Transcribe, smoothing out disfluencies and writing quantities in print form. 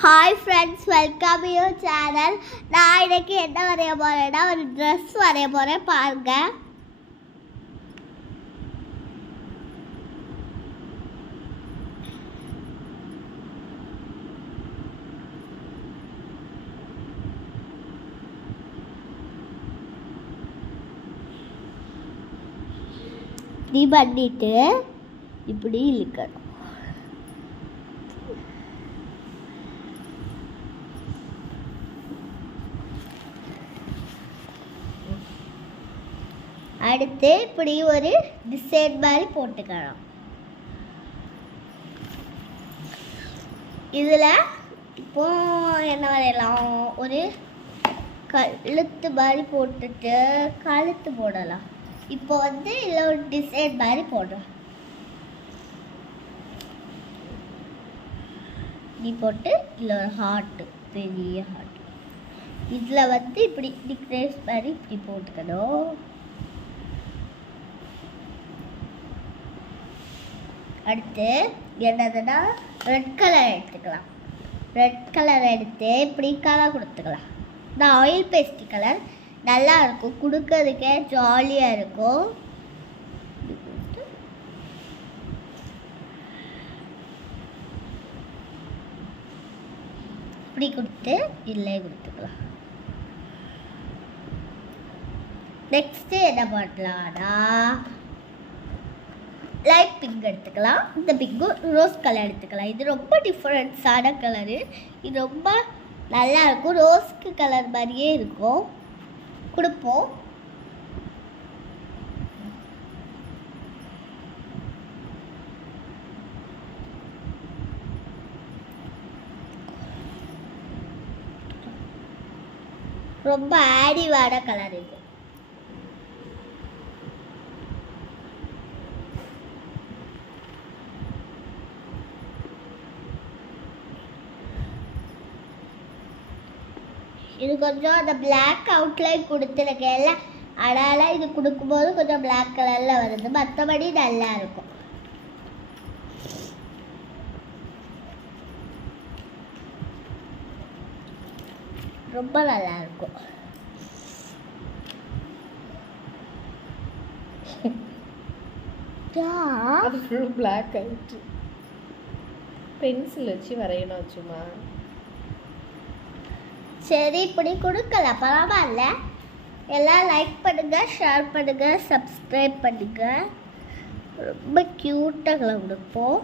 Hi friends, welcome you channel. நான் இன்னைக்கு என்ன வரைய போகிறேன்னா ஒரு ட்ரெஸ் வரைய போகிறேன். பாருங்க. இப்படி பண்ணிட்டு இப்படி இழுக்கணும். அடுத்து இப்படி ஒரு டிசைன் மாதிரி போட்டுக்கலாம். இதில் இப்போ என்ன வரையலாம், ஒரு கழுத்து மாதிரி போட்டுட்டு கழுத்து போடலாம். இப்போ இதில் ஒரு டிசைன் மாதிரி போடுறோம். நீ போட்டு இதில் ஒரு ஹார்ட்டு, பெரிய ஹார்ட். இதில் இப்படி டிக்ரேஸ் மாதிரி இப்படி போட்டுக்கணும். அடுத்து என்னதுன்னா ரெட் கலர் எடுத்துக்கலாம். ரெட் கலர் எடுத்து இப்படி கலர் கொடுத்துக்கலாம். இந்த ஆயில் பேஸ்ட் கலர் நல்லா இருக்கும், கொடுக்கறதுக்கே ஜாலியாக இருக்கும். இப்படி கொடுத்து இல்லே கொடுத்துக்கலாம். நெக்ஸ்ட்டு என்ன பண்ணலாம்னா லைட் பிங்க் எடுத்துக்கலாம். இந்த பிங்கு ரோஸ் கலர் எடுத்துக்கலாம். இது ரொம்ப டிஃப்ரெண்ட்ஸான கலரு. இது ரொம்ப நல்லா இருக்கும், ரோஸ்க்கு கலர் மாதிரியே இருக்கும். கொடுப்போம். ரொம்ப ஆடிவான கலர் இது. இது கொஞ்சம் அந்த பிளாக் அவுட்லைன் கொடுத்துருக்கேன்ல, அதனால் இது கொடுக்கும்போது கொஞ்சம் பிளாக் கலரில் வருது. மற்றபடி நல்லா இருக்கும். ரொம்ப நல்லா இருக்கும். அது ஃபுல் பிளாக் ஆயிடுச்சு. பென்சில் வச்சு வரையணும் சும்மா. சரி, இப்படி கொடுக்கலாம், பரவாயில்ல. எல்லாம் லைக் பண்ணுங்கள், ஷேர் பண்ணுங்கள், சப்ஸ்கிரைப் பண்ணுங்கள். ரொம்ப க்யூட்டாக கொடுப்போம்.